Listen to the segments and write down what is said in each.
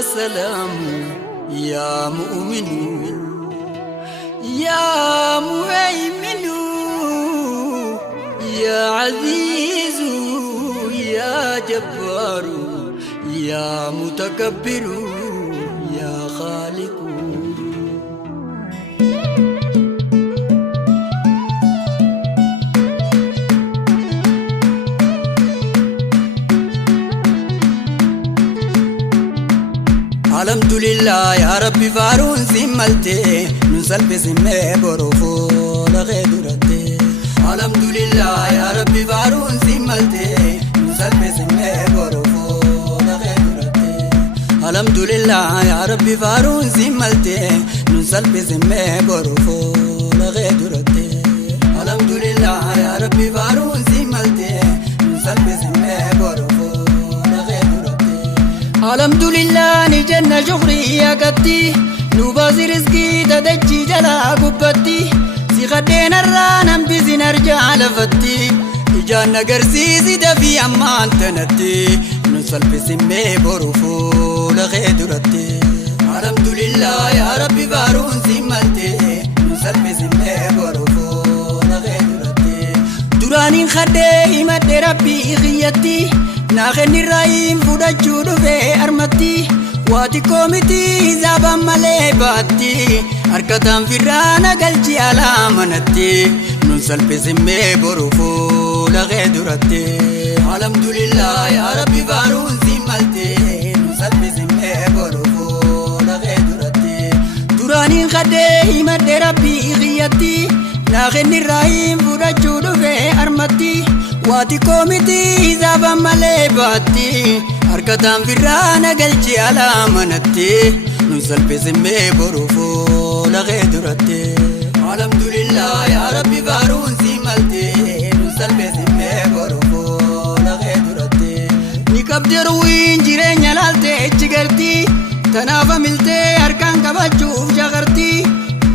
سلام يا مؤمن يا مهيمن يا عزيز يا جبار يا متكبر يا خالق. الحمد لله يا ربي فارون سملتي نسلب سمي بروفو لغيدرتي. الحمد لله يا ربي فارون سملتي نسلب سمي بروفو لغيدرتي. الحمد لله يا ربي فارون سملتي نسلب سمي بروفو لغيدرتي. الحمد لله يا ربي فارون سملتي نسلب سمي بروفو. الحمد لله نجنا شكري يا قدي نبازي رزقي تدجي جلا قبتي سيغدين الرانم بزي نرجع لفتي إجانا قرسيسي دفي أمان تنتي نسل بسمي بروفو لغيدرتي. الحمد لله يا ربي بارون سمالتي نسل بسمي بروفو لغيدرتي. درانين خدي مدي ربي خيتي ناخني رايم فودا جودو في أرمتي واتي كوميتي زابا مالي باتي أركتان فرانا قلجي على منتي ننسل بسمي بروفو لغيدرتي. الحمد لله يا ربي بارون سمالتي ننسل بسمي بروفو لغيدرتي. درانين خدي مدي ربي غيتي ناخني رايم فودا جودو في أرمتي واتي كوميتي زابا مالي باتي أركتان فرانا قلجي على منتي ننسل بسمي بروفو لغيدرتي. الحمد لله يا ربي بارون سمالتي ننسل بسمي بروفو لغيدرتي. نكبدر وين جيرين يلالتي اتشغرتي تنافا ملتي أركان كباچوف جغرتي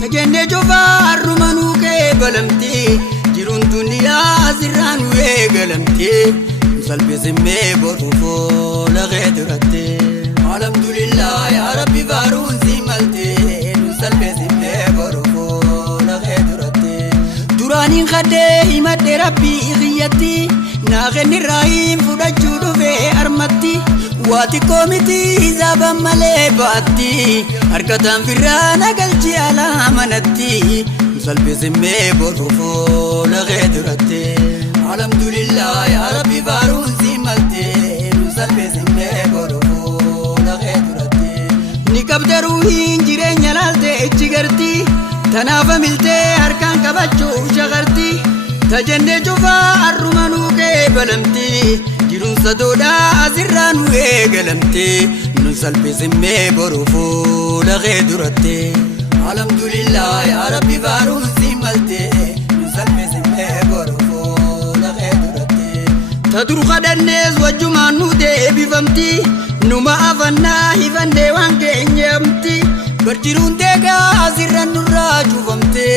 تجنة جوفا الرمانو كي بلمتي جيرون دنيا سران ويقلمتي نسل بسمي بروفو لغيدرتي. الحمد لله يا ربي بارون سمالتي نسل بسمي بروفو لغيدرتي. درانين خدي مدي ربي غيتي ناغني الرحيم فودا جودو في أرمتي واتي كوميتي زابا مالي باتي أركتان فرانا قلجي على منتي نسل بسمي بروفو لغيدرتي. الحمد لله يا ربي بارون سمالتي نسل بسمي بروفو لغيدرتي. نكبدر وين جيرين يلالتي اتشغرتي تنافا ملتي أركان كباچوف شغرتي تجنة جوفا الرمانو كي بلمتي جيرون سدودا أزران ويقلمتي نسل بسمي بروفو لغيدرتي. الحمد لله يا ربي بارون سمالتي نسل بسمي بروفو لغيدرتي. تدرو خدنيز وجمان نودي بفمتي نما أفنا هفندي وانكي نيمتي برجرون ديغا أزران نراجو فمتي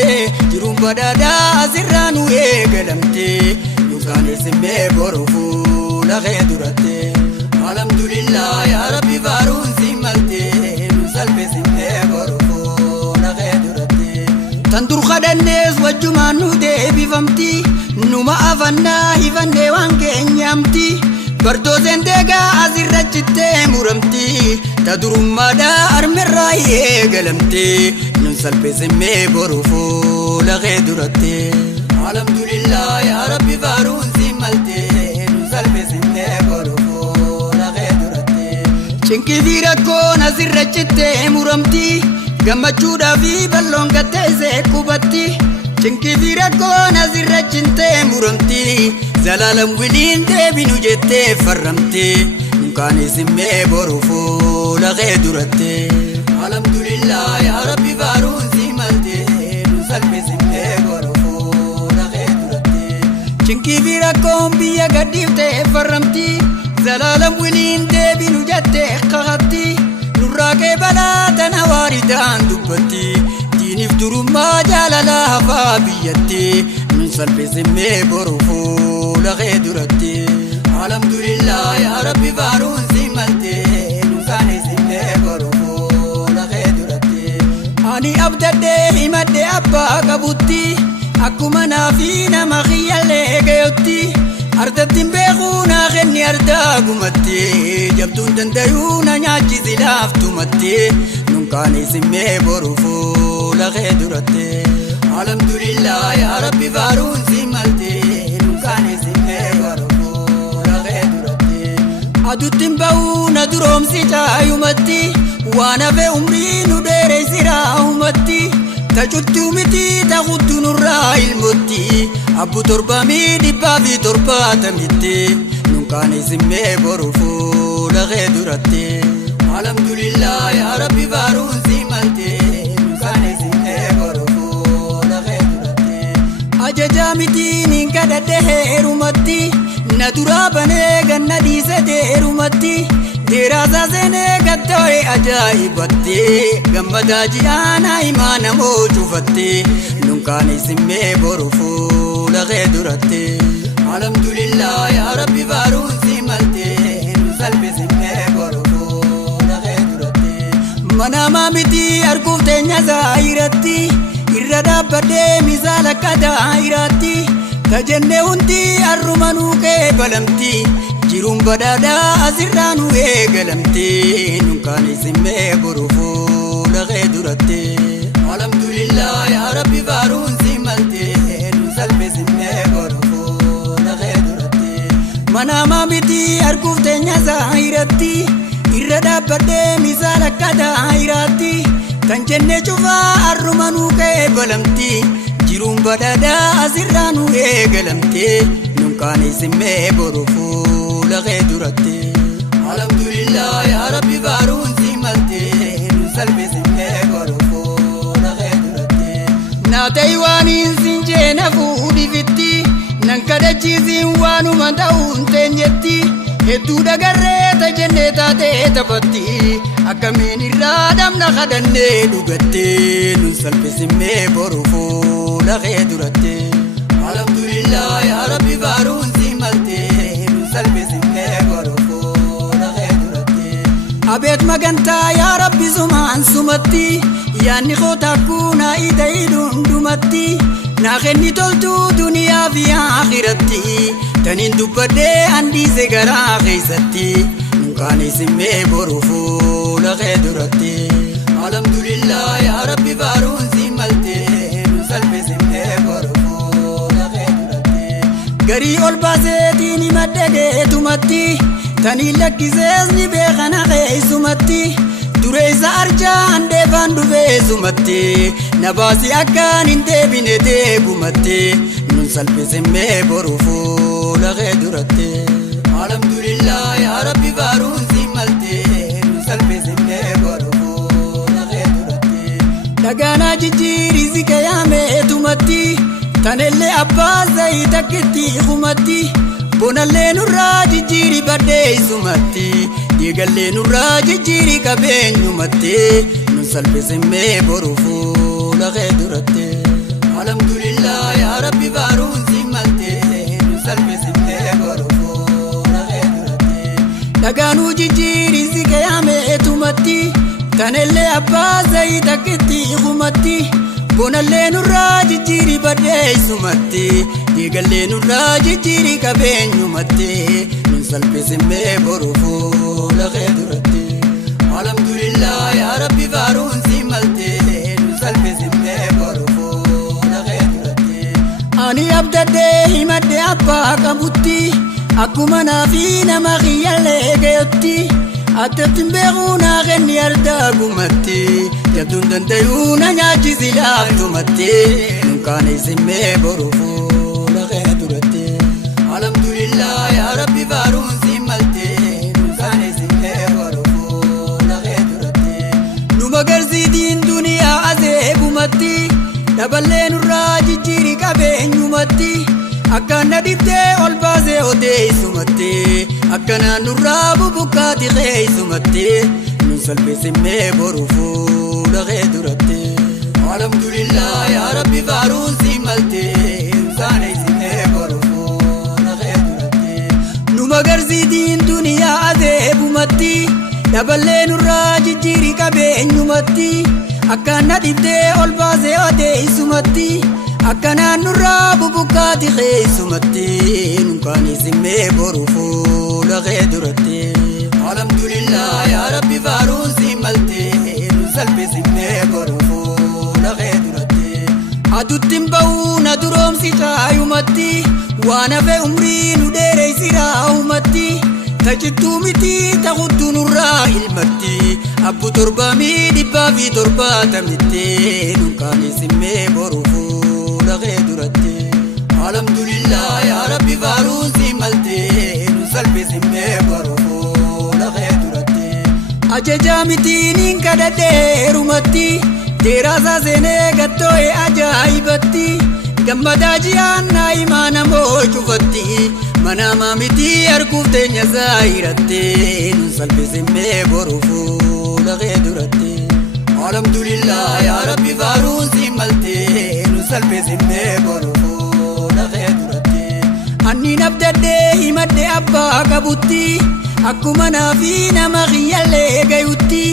جيرون بدادا أزران ويقلمتي نسل بسمي بروفو لغيدرتي. الحمد لله يا ربي بارون سمالتي نسل بسمي بروفو لغيدرتي. تندر خدنيز وجمان نودي بفمتي نما أفنا هفندي وانكي نيمتي برتوزين ديغا أزرجتي مرمتي تدرم مدى أرمي الرأي قلمتي ننسل بسمي بروفو لغيدرتي. الحمد لله يا ربي بارون سمالتي ننسل بسمي بروفو لغيدرتي. شنكي في ركون أزرجتي مرمتي قمجودا في بلون قتيزي كوبتي شنكي في ركون أزرجتي مرمتي زلالم ولين ديبينو جتي فرمتي نكاني سمي بروفو لغيدرتي. الحمد لله يا ربي بارون سمالتي نسل بسمي بروفو لغيدرتي. شنكي في ركون بيا قديفتي فرمتي زلالم ولين ديبينو جتي قهتي نراكي بلا تنواريدان دبتي ديني فترو ما جالالها فابيتي ننسل بسمي بروفو لغيدرتي. الحمد لله يا ربي بارون سمالتي نساني سمي Ani abdadde himadde abbaa qabutti akkuma naafi nama khiyyallee gayotti ardattiin beekuu naa kenni ardaa gumatti jabduun dandayuu na nyaachisi laaftumatti nunkaanii simmee boru fuula kee duratte alhamdulillah yaa rabbi faaruun si malte nunkaanii simmee boru fuula kee duratte aduttiin ba'uu na duroomsi caayumatti waan hafe umrii nu dheereessiraa humatti tajuttuu miti taqutu nurraa ilmotti abbu torbamii dhibbaa fi torbaatamitti nunkaanii simmee boru fuula kee duratte alhamdulillah yaa rabbi faaruun si malte nunkaanii simmee boru fuula kee duratte ajajaa miti nin kadhadhe heerumatti na duraa banee ganna dhiise deerumatti Deraasa seenee gattoo'ee ajaa'ibatti gammadaa ji'aana himaa namoo cufatte nunkaanii simmee boru fuula kee duratte alhamdulillah yaa rabbi faaruun si malte nu salphi simmee boru fuula kee duratte manamaa miti arguuf teenya zaahiratti irra dhaabbadhee misaala akka daahiraatti tajenne hundi arrumanuu kee balamti jiruun badhaadhaa asirraa nu eegalamte nunkaanii simmee boru fuula kee duratte alhamdulillah yaa rabbi faaruun si malte nu salphi simmee boru fuula kee duratte manamaa miti arguuf teenya zaahiratti irra dhaabbadhee misaala akka daahiraatti kan jenne cufaa arrumanuu kee balamti jiruun badhaadhaa asirraa nu eegalamte nunkaanii simmee boru fuula kee duratte alhamdulillah yaa rabbi faaruun si malte nu salphi simmee boru fuula kee duratte naatayi waaniin sin jeena fuudhifitti nan kadhachiisiin waanuma ta'uun teenyetti hedduu dagarree tajennee taatee taphatti akkamiin irraa dhamna kadhannee dhugatte nu salphi simmee boru fuula kee duratte alhamdulillah yaa rabbi faaruun si malte nu salphi simmee boru fuula kee duratte abeet magantaa yaa rabbi sumaan sumatti yaanni koo takkuu naa ida'ii dhundhumatti naa kenni toltuu duniyaa fi akhiratti taniin dubbadhee handiise garaa keessatti nunkaanii simmee boru fuula kee duratte alhamdulillah yaa rabbi faaruun si malte nu salphi simmee boru fuula kee duratte garii ol baaseetiin himadhe geetumatti taniin lakkisees ni beekana keessumatti dureessa arjaa handeefaan dhufeessumatti na baasi akkaan hin deebine deebumatti nun salphi simmee boru fuula kee duratte alhamdulillah yaa rabbi faaruun si malte nun salphi simmee boru fuula kee duratte dhagaanaa jijjiirii si qiyaameetumatti tanellee abbaa zayii takkitti humatti bonallee nurraa jijjiirii badheessumatti dhiigallee nurraa jijjiirii qabeenyumatti nun salphi simmee boru fuula kee duratte alhamdulillah yaa rabbi faaruun si malte nun salphi simmee boru fuula kee duratte dhagaanuu jijjiirii si qiyaameetumatti tanellee abbaa zayii takkitti humatti bonallee nurraa jijjiirii badheessumatti dhiigallee nurraa jijjiirii qabeenyumatti nun salphi simmee boru fuula kee duratte alhamdulillah yaa rabbi faaruun si malte nun salphi simmee boru fuula kee duratte ani abdadde himadde abbaa qabutti akkuma naafi nama khiyyallee gayotti attattiin beekuu naa kenni ardaa gumatti jabduun dandayuu na nyaachisi laaftumatti nunkaanii simmee boru fuula kee duratte alhamdulillah yaa rabbi faaruun si malte nunkaanii simmee boru fuula kee duratte nu magarsiitiin duniyaa azeebumatti daballee nurraa jijjiirii qabeenyumatti akkaan na dhiftee ol baasee odeessumatti akkanaan nurraa bubukkaati keessumatti nun salphi simmee boru fuula kee duratte alhamdulillah yaa rabbi faaruun si malte nunkaanii simmee boru fuula kee duratte nu magarsiitiin duniyaa azeebumatti daballee nurraa jijjiirii qabeenyumatti akkana dibdee ol baasee odee isumatti akkanaan nurraa bubuqqaati keessumatti nunkaan isimmee boru fuula kee duratti alhamdulillah yaa rabbi faaruun si malte nu salphisimmee boru fuula kee duratti aduttiin ba'uu na duroomsi caayumatti waan hafe umrii nu dheereessiraa umatti tajittuu miti taqutu nurraa ilmatti abbu torbamii dhibbaa fi torbaatamitti nunkaan isimmee boru fuula kee duratti alhamdulillah yaa rabbi faaruun si malte nu salphisimmee boru fuula kee duratti ajajaa mitiin kadhadheerumatti teeraasaa seenee gattoo'e ajaa'ibatti gammadaa ji'aannaa imaana moo cufatti manama miti arguuf teenya zaahiratte nun salphisimmee boru fuula kee duratti alhamdulillah yaa rabbi faaruun si malte nun salphisimmee boru fuula kee duratti anniin abdaddee himadhe abbaa qabutti akkuma naafi nama kiyyallee gayutti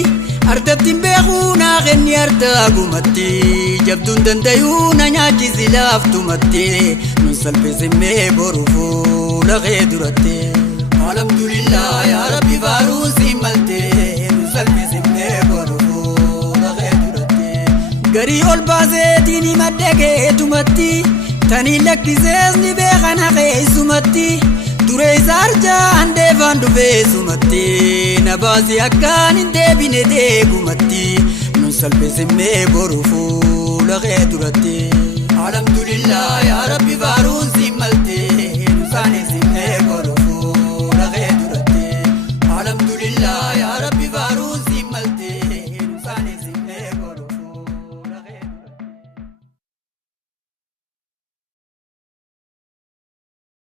ardattiin beekuu naa kenni ardaa gumatti jabduun dandayuu na nyaachisi laaftumatti nun salphisimmee boru fuula kee duratti alhamdulillah yaa rabbi faaruun si malte nun salphisimmee boru fuula kee duratti garii ol baaseetiin himadhe keetumatti tanii lakkisees ni beekana keessumatti duree isaa arjaa handeefaan dhufeessumatti na baasii akkaan hin deebine deegumatti nun salphisimmee boru fuula kee duratti